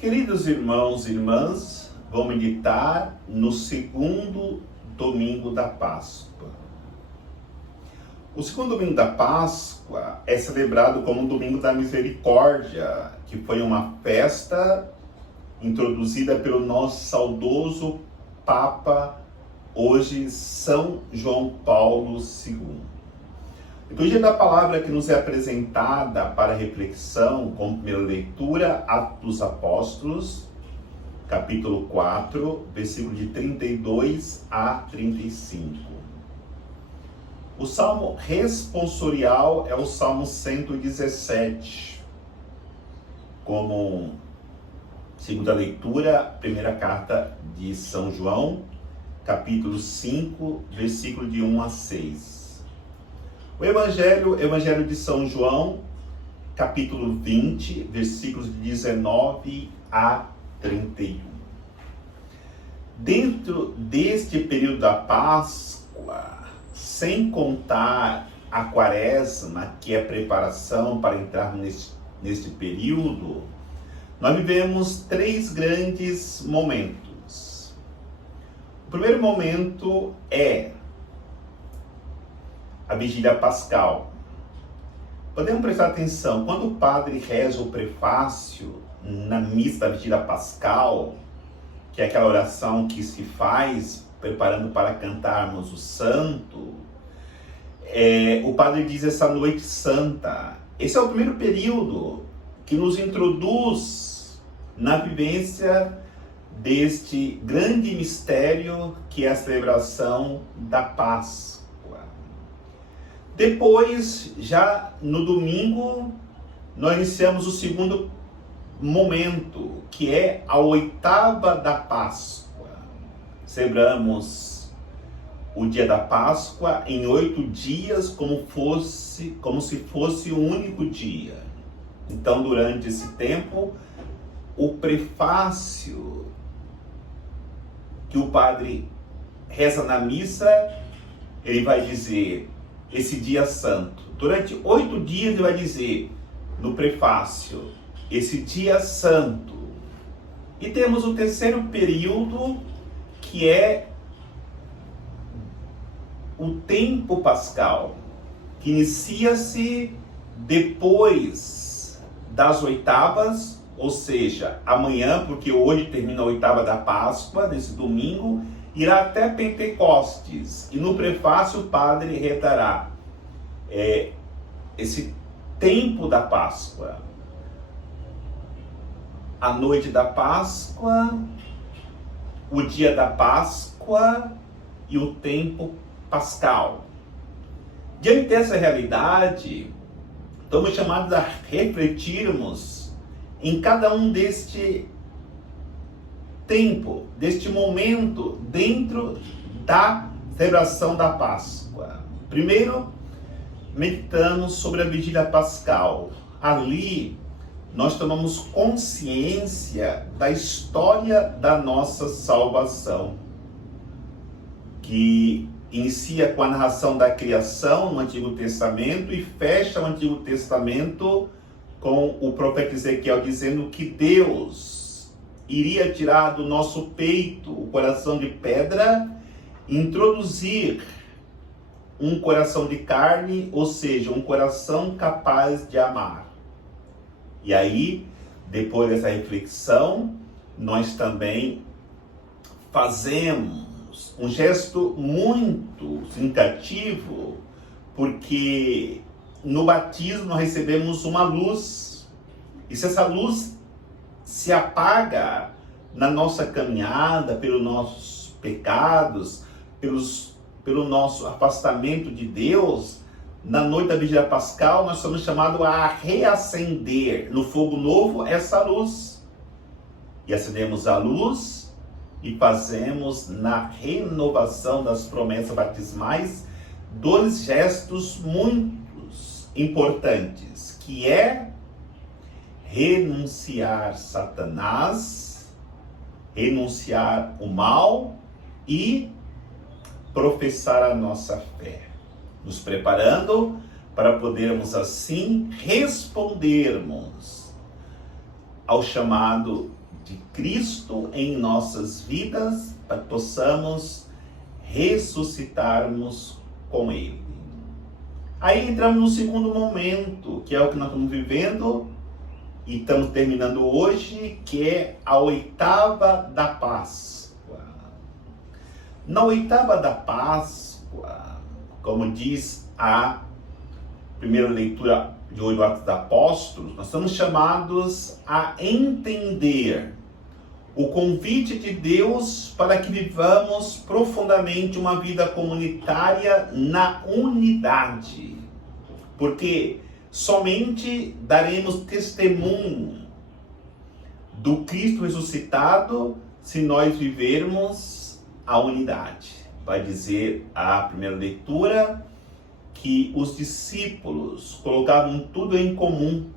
Queridos irmãos e irmãs, vamos meditar no segundo domingo da Páscoa. O segundo domingo da Páscoa é celebrado como o Domingo da Misericórdia, que foi uma festa introduzida pelo nosso saudoso Papa, hoje São João Paulo II. A liturgia da palavra que nos é apresentada para reflexão, como primeira leitura, Atos dos Apóstolos, capítulo 4, versículo de 32 a 35. O salmo responsorial é o Salmo 117. Como segunda leitura, primeira carta de São João, capítulo 5, versículo de 1 a 6. O Evangelho de São João, capítulo 20, versículos de 19 a 31. Dentro deste período da Páscoa, sem contar a Quaresma, que é preparação para entrar neste período, nós vivemos três grandes momentos. O primeiro momento é a vigília pascal. Podemos prestar atenção, quando o padre reza o prefácio na missa da vigília pascal, que é aquela oração que se faz preparando para cantarmos o santo, o padre diz essa noite santa. Esse é o primeiro período que nos introduz na vivência deste grande mistério que é a celebração da Páscoa. Depois, já no domingo, nós iniciamos o segundo momento, que é a oitava da Páscoa. Celebramos o dia da Páscoa em 8 dias, como se fosse um único dia. Então, durante esse tempo, o prefácio que o padre reza na missa, ele vai dizer esse dia santo. Durante 8 dias ele vai dizer no prefácio, esse dia santo. E temos o terceiro período, que é o tempo pascal, que inicia-se depois das oitavas, ou seja, amanhã, porque hoje termina a oitava da Páscoa, nesse domingo, irá até Pentecostes. E no prefácio o padre redará esse tempo da Páscoa, a noite da Páscoa, o dia da Páscoa e o tempo pascal. Diante dessa realidade, estamos chamados a refletirmos em cada um deste tempo, deste momento, dentro da celebração da Páscoa. Primeiro, meditamos sobre a vigília pascal. Ali, nós tomamos consciência da história da nossa salvação, que inicia com a narração da criação no Antigo Testamento e fecha o Antigo Testamento com o profeta Ezequiel dizendo que Deus iria tirar do nosso peito o coração de pedra e introduzir um coração de carne, ou seja, um coração capaz de amar. E aí, depois dessa reflexão, nós também fazemos um gesto muito significativo, porque no batismo nós recebemos uma luz. E se essa luz se apaga na nossa caminhada, pelos nossos pecados, pelo nosso afastamento de Deus, na noite da vigília pascal nós somos chamados a reacender no fogo novo essa luz. E acendemos a luz e fazemos na renovação das promessas batismais 2 gestos muito importantes, que é renunciar Satanás, renunciar o mal e professar a nossa fé, nos preparando para podermos assim respondermos ao chamado de Cristo em nossas vidas, para que possamos ressuscitarmos com Ele. Aí entramos no segundo momento, que é o que nós estamos vivendo e estamos terminando hoje, que é a oitava da Páscoa. Na oitava da Páscoa, como diz a primeira leitura de hoje do Atos dos Apóstolos, nós somos chamados a entender o convite de Deus para que vivamos profundamente uma vida comunitária na unidade. Porque somente daremos testemunho do Cristo ressuscitado se nós vivermos a unidade. Vai dizer a primeira leitura que os discípulos colocavam tudo em comum.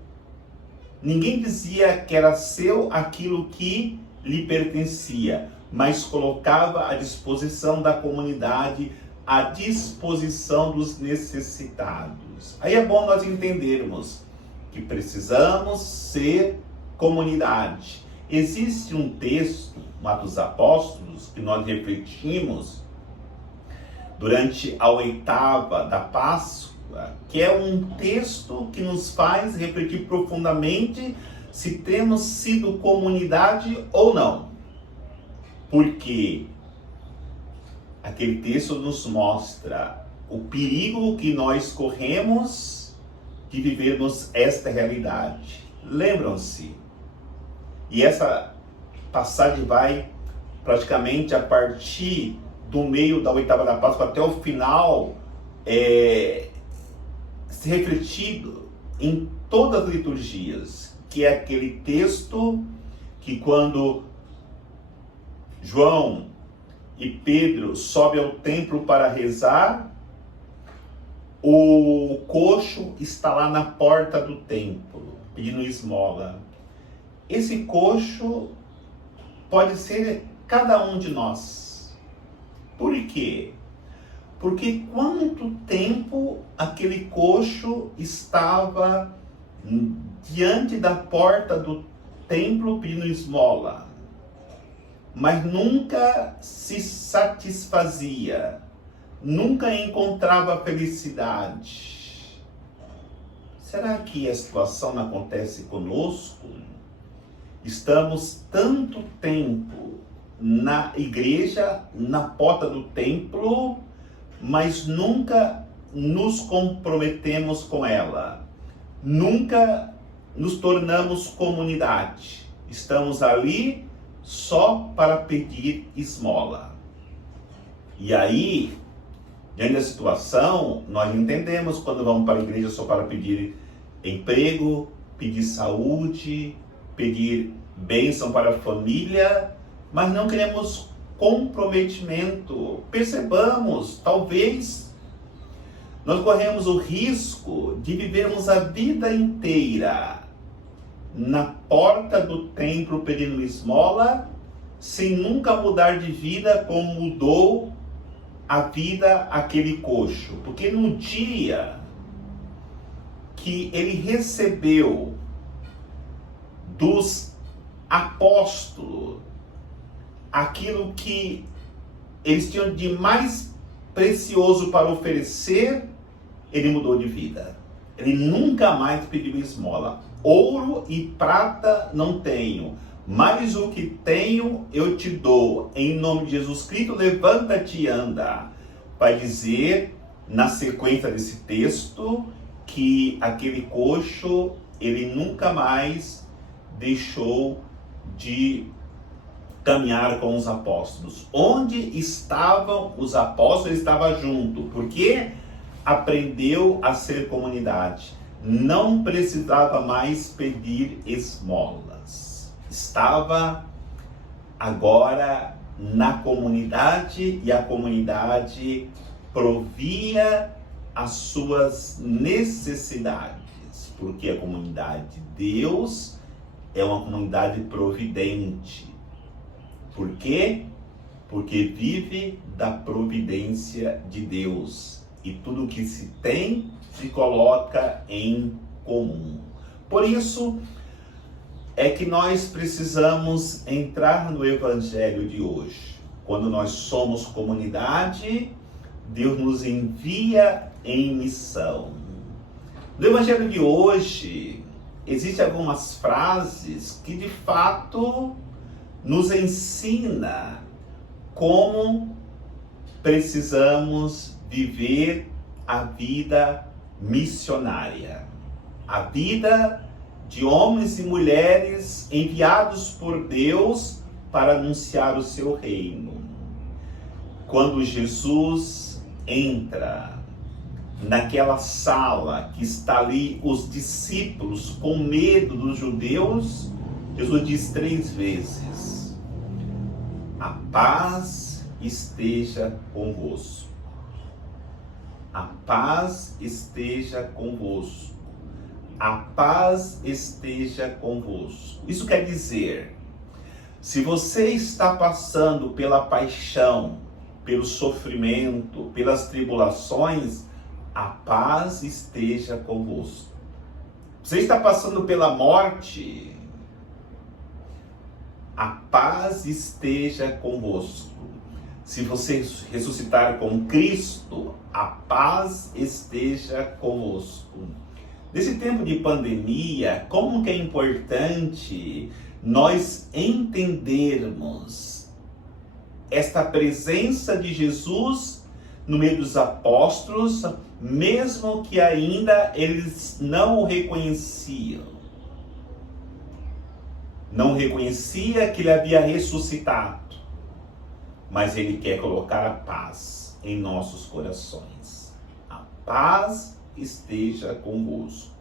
Ninguém dizia que era seu aquilo que lhe pertencia, mas colocava à disposição da comunidade, à disposição dos necessitados. Aí é bom nós entendermos que precisamos ser comunidade. Existe um texto, no Atos dos Apóstolos, que nós refletimos durante a oitava da Páscoa, que é um texto que nos faz refletir profundamente se temos sido comunidade ou não. Porque aquele texto nos mostra o perigo que nós corremos de vivermos esta realidade. Lembram-se? E essa passagem vai praticamente a partir do meio da oitava da Páscoa até o final, se refletido em todas as liturgias, que é aquele texto que quando João e Pedro sobem ao templo para rezar, o coxo está lá na porta do templo, pedindo esmola. Esse coxo pode ser cada um de nós. Por quê? Porque quanto tempo aquele coxo estava diante da porta do templo pedindo esmola, mas nunca se satisfazia, nunca encontrava felicidade. Será que a situação não acontece conosco? Estamos tanto tempo na igreja, na porta do templo, mas nunca nos comprometemos com ela. Nunca nos tornamos comunidade. Estamos ali só para pedir esmola. E aí, diante da situação, nós entendemos quando vamos para a igreja só para pedir emprego, pedir saúde, pedir bênção para a família, mas não queremos comprometimento. Percebamos, talvez nós corremos o risco de vivermos a vida inteira na porta do templo pedindo esmola, sem nunca mudar de vida como mudou a vida aquele coxo. Porque no dia que ele recebeu dos apóstolos aquilo que eles tinham de mais precioso para oferecer, ele mudou de vida. Ele nunca mais pediu esmola. Ouro e prata não tenho, mas o que tenho eu te dou. Em nome de Jesus Cristo, levanta-te e anda. Vai dizer, na sequência desse texto, que aquele coxo, ele nunca mais deixou de caminhar com os apóstolos. Onde estavam os apóstolos, ele estava junto, porque aprendeu a ser comunidade. Não precisava mais pedir esmolas. Estava agora na comunidade e a comunidade provia as suas necessidades, porque a comunidade de Deus é uma comunidade providente. Por quê? Porque vive da providência de Deus. E tudo que se tem se coloca em comum. Por isso, é que nós precisamos entrar no Evangelho de hoje. Quando nós somos comunidade, Deus nos envia em missão. No Evangelho de hoje, existem algumas frases que de fato nos ensina como precisamos viver a vida missionária. A vida de homens e mulheres enviados por Deus para anunciar o seu reino. Quando Jesus entra naquela sala que está ali os discípulos com medo dos judeus, Jesus diz 3 vezes: a paz esteja convosco. A paz esteja convosco. A paz esteja convosco. Isso quer dizer, se você está passando pela paixão, pelo sofrimento, pelas tribulações, a paz esteja convosco. Você está passando pela morte, a paz esteja convosco. Se você ressuscitar com Cristo, a paz esteja convosco. Nesse tempo de pandemia, como que é importante nós entendermos esta presença de Jesus no meio dos apóstolos, mesmo que ainda eles não o reconheciam. Não reconhecia que ele havia ressuscitado, mas ele quer colocar a paz em nossos corações. A paz esteja convosco.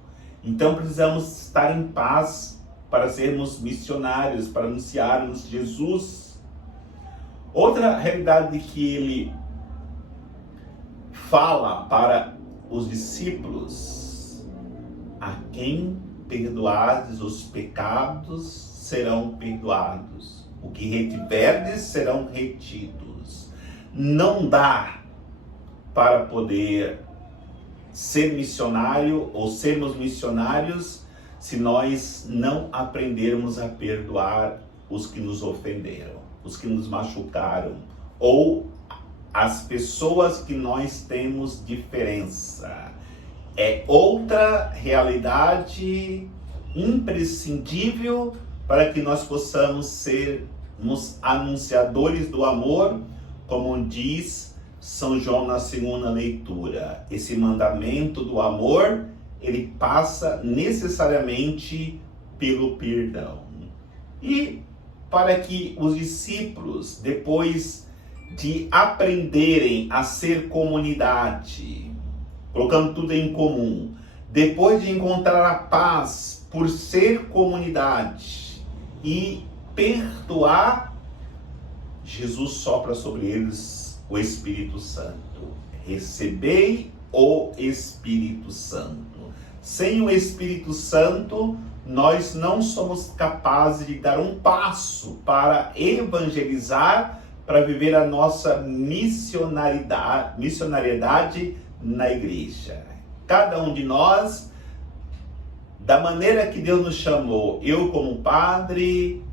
Então precisamos estar em paz para sermos missionários, para anunciarmos Jesus. Outra realidade que ele fala para os discípulos: a quem perdoardes os pecados serão perdoados, o que retiverdes serão retidos. Não dá para poder ser missionário ou sermos missionários se nós não aprendermos a perdoar os que nos ofenderam, os que nos machucaram, ou as pessoas que nós temos diferença. É outra realidade imprescindível para que nós possamos sermos anunciadores do amor, como diz São João na segunda leitura. Esse mandamento do amor, ele passa necessariamente pelo perdão. E para que os discípulos, depois de aprenderem a ser comunidade, colocando tudo em comum, depois de encontrar a paz por ser comunidade e perdoar, Jesus sopra sobre eles o Espírito Santo. Recebei o Espírito Santo. Sem o Espírito Santo, nós não somos capazes de dar um passo para evangelizar, para viver a nossa missionariedade na igreja. Cada um de nós, da maneira que Deus nos chamou, eu como padre,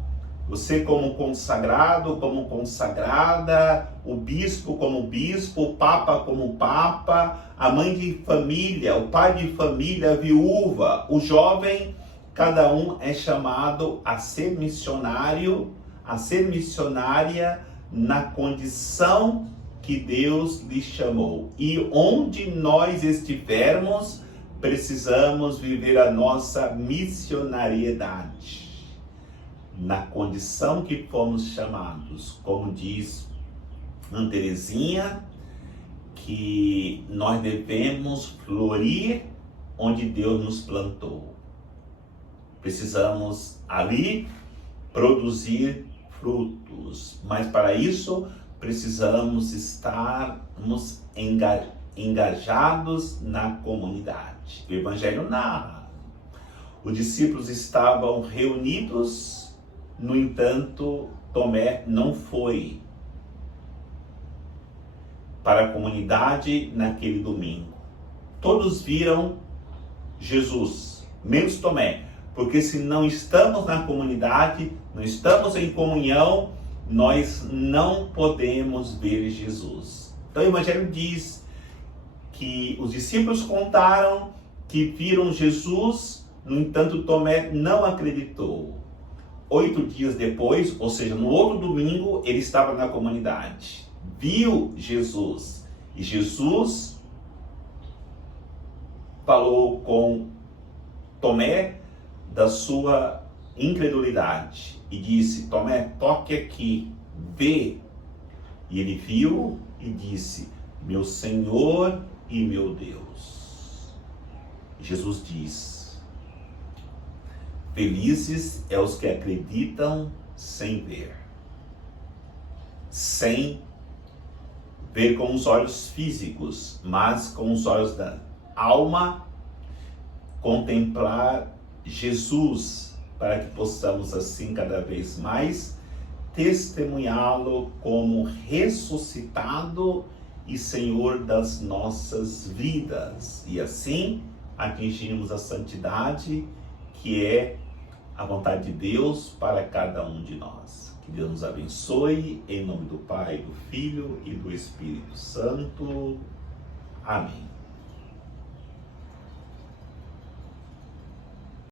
você como consagrado, como consagrada, o bispo como bispo, o papa como papa, a mãe de família, o pai de família, a viúva, o jovem, cada um é chamado a ser missionário, a ser missionária na condição que Deus lhe chamou. E onde nós estivermos, precisamos viver a nossa missionariedade na condição que fomos chamados, como diz Santa Teresinha, que nós devemos florir onde Deus nos plantou. Precisamos ali produzir frutos, mas para isso precisamos estarmos engajados na comunidade. O Evangelho narra: os discípulos estavam reunidos, no entanto, Tomé não foi para a comunidade naquele domingo. Todos viram Jesus, menos Tomé, Porque se não estamos na comunidade, não estamos em comunhão, nós não podemos ver Jesus. Então o Evangelho diz que os discípulos contaram que viram Jesus, no entanto Tomé não acreditou. 8 dias depois, ou seja, no outro domingo, ele estava na comunidade, viu Jesus, e Jesus falou com Tomé da sua incredulidade e disse: Tomé, toque aqui, vê. E ele viu e disse: meu Senhor e meu Deus. Jesus diz: felizes é os que acreditam sem ver. Sem ver com os olhos físicos, mas com os olhos da alma, contemplar Jesus, para que possamos assim cada vez mais testemunhá-lo como ressuscitado e Senhor das nossas vidas, e assim atingirmos a santidade que é a vontade de Deus para cada um de nós. Que Deus nos abençoe, em nome do Pai, do Filho e do Espírito Santo. Amém.